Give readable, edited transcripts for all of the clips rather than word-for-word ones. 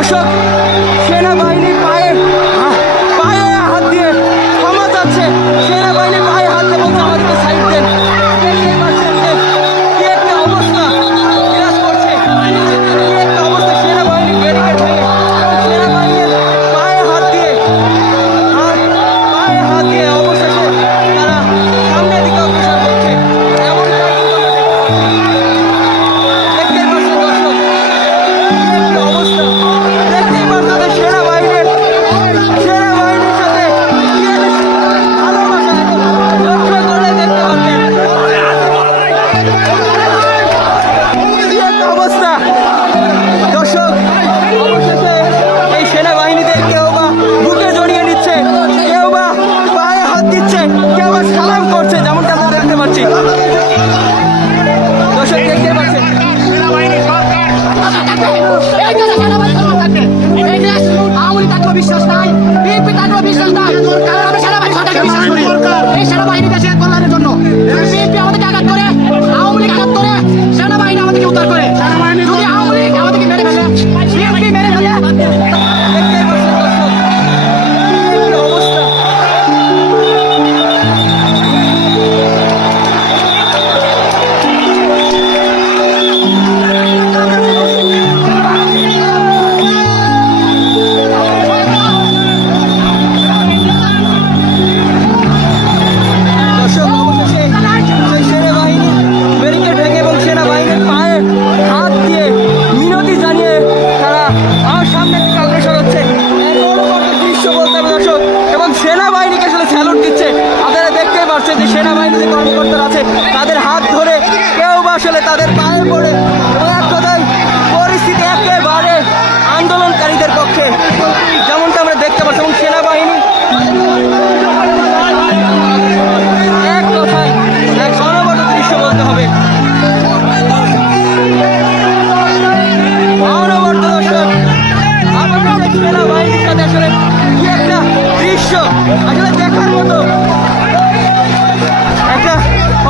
দর্শক সেনাবাহিনীর পায়ে পায়ে হাত দিয়ে ক্ষমা যাচ্ছে, সেনাবাহিনীর পায়ে হাত দিয়ে বলছে আমাদেরকে সাইড দেন। দেখতেই পাচ্ছেন যে কি একটা অবস্থা বিরাজ করছে, কি একটা অবস্থা। সেনাবাহিনীর ব্যারিকেড ভেঙে সেনাবাহিনীর পায়ে হাত দিয়ে অবশেষে তারা সামনের দিকে অগ্রসর হচ্ছে। এমনটাই কিন্তু আমরা দেখতে পাচ্ছি। দেখতেই পাচ্ছেন দর্শক কি একটা অবস্থা, দেখতেই পাচ্ছেন যে সেনাবাহিনীর সাথে কি একটা ভালোবাসা লক্ষ্য করলে দেখতে পাচ্ছেন কি একটা অবস্থা। দর্শক অবশেষে এই সেনাবাহিনীদের কেউ বা বুকে জড়িয়ে নিচ্ছে, কেউ বা পায়ে হাত দিচ্ছে, কেউ বা সালাম করছে, যেমনটা আমরা দেখতে পাচ্ছি। দর্শক দেখতে পাচ্ছেন বিশ্বাস নাই, বিএনপি তাকেও বিশ্বাস নাই, কারণ আমি সেনাবাহিনী সরকারকে বিশ্বাস করি। এই সেনাবাহিনী দেশের কল্যাণের জন্য বিএনপি আমাদেরকে আঘাত করে, আওয়ামী লীগ আঘাত করে, সেনাবাহিনী আমাদেরকে উদ্ধার করে। যদি আওয়ামী লীগ আমাদেরকে মেরে ফেলে, বিএনপি মেরে ফেলে, দেখতেই পাচ্ছেন দর্শক কি একটা অবস্থা। দর্শক অবশেষে সেই সেনাবাহিনীর ব্যারিকেড ভেঙে এবং সেনাবাহিনীর পায়ে হাত দিয়ে মিনতি জানিয়ে তারা আমার সামনের দিকে অগ্রসর হচ্ছে। পরবর্তী দৃশ্য বলতে হবে দর্শক, এবং সেনাবাহিনীকে আসলে স্যালুট দিচ্ছে। আপনারা দেখতেই পাচ্ছেন যে সেনাবাহিনী যে কর্মকর্তারা আছে তাদের হাত ধরে কেউ বা আসলে তাদের পায়ে পড়ে, এবং এক কথায় পরিস্থিতি একেবারে আন্দোলনকারীদের পক্ষে, যেমনটা আমরা দেখতে পাচ্ছি। এবং সেনাবাহিনী এক কথায় এক অনবদ্য দৃশ্য বলতে হবে, অনবদ্য দর্শক। আমাদের সেনাবাহিনীর সাথে আসলে কি একটা দৃশ্য আসলে দেখার মতো, একটা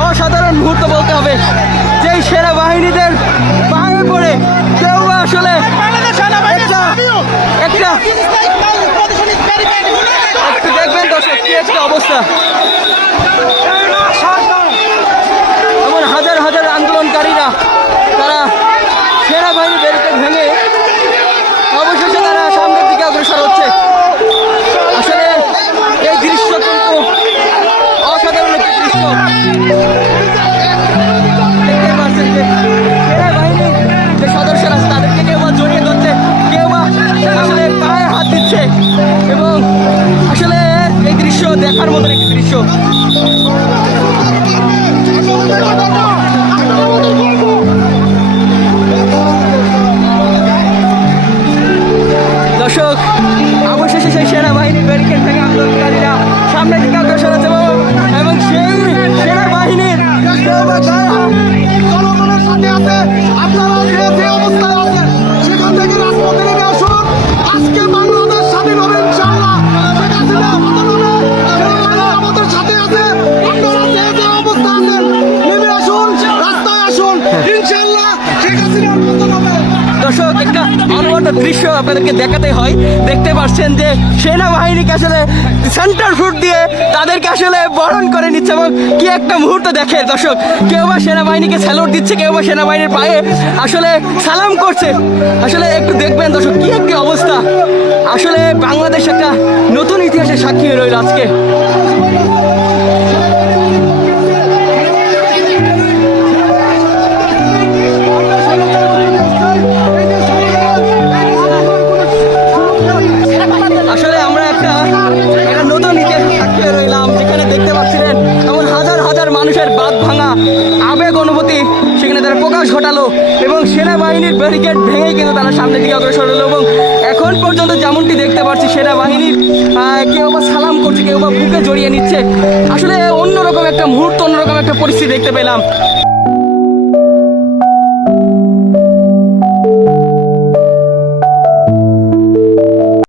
অসাধারণ মুহূর্ত বলতে হবে। যেই সেনাবাহিনীদের পায়ে পড়ে কেউ আসলে একটা একটু দেখবেন দর্শক কি একটা অবস্থা। এমন হাজার হাজার আন্দোলনকারীরা তারা সেনাবাহিনী ব্যারিকেড ভেঙে অবশেষে তারা সামনের দিকে অগ্রসর হচ্ছে। আসলে এই দৃশ্য কিন্তু অসাধারণ একটি দৃশ্য। দেখতে পাচ্ছেন যে সেনাবাহিনীর যে সদস্যরা আছে তাদেরকে কেউ বা জড়িয়ে ধরছে, কেউ বা আসলে পায়ে হাত দিচ্ছে, এবং আসলে এই দৃশ্য দেখার মতন একটি দৃশ্য। দর্শক অবশেষে সেই সেনাবাহিনীর ব্যারিকেড থেকে আন্দোলনকারীরা সামনের দিকে অগ্রসর হচ্ছে, এবং সেই সেনাবাহিনীর জনগণের সাথে আছে। আপনারা যে অবস্থায় আছেন সেখান থেকে রাজপথে নেমে আসুন। আজকে বাংলাদেশ স্বাধীন হবে ইনশাআল্লাহ। শেখ হাসিনা পতনে সেনাবাহিনী আমাদের সাথে আছে। আপনারা যে অবস্থা আছেন নেমে আসুন, রাস্তায় আসুন, ইনশাআল্লাহ শেখ হাসিনার পতন হবে। দর্শক একটা অনবদ্য দৃশ্য আপনাদেরকে দেখাতে হয়। দেখতে পাচ্ছেন যে সেনাবাহিনীকে আসলে সেন্টার ফুট দিয়ে তাদেরকে আসলে বরণ করে নিচ্ছে, এবং কি একটা মুহূর্ত দেখে দর্শক। কেউ বা সেনাবাহিনীকে স্যালুট দিচ্ছে, কেউ বা সেনাবাহিনীর পায়ে আসলে সালাম করছে। আসলে একটু দেখবেন দর্শক কি একটি অবস্থা। আসলে বাংলাদেশ একটা নতুন ইতিহাসের সাক্ষী হয়ে রইল আজকে। আসলে আমরা একটা নতুন ইতিহাসের সাক্ষী হয়ে রইলাম, যেখানে দেখতে পাচ্ছিলেন এমন হাজার হাজার মানুষের বাঁধ ভাঙা আবেগ অনুভূতি সেখানে তারা প্রকাশ ঘটালো, এবং সেনাবাহিনীর ব্যারিকেড ভেঙেই কিন্তু তারা সামনের দিকে অগ্রসর হলো। এবং এখন পর্যন্ত যেমনটি দেখতে পাচ্ছি সেনাবাহিনীর কেউ বা সালাম করছে, কেউ বা বুকে জড়িয়ে নিচ্ছে। আসলে অন্যরকম একটা মুহূর্ত, অন্যরকম একটা পরিস্থিতি দেখতে পেলাম।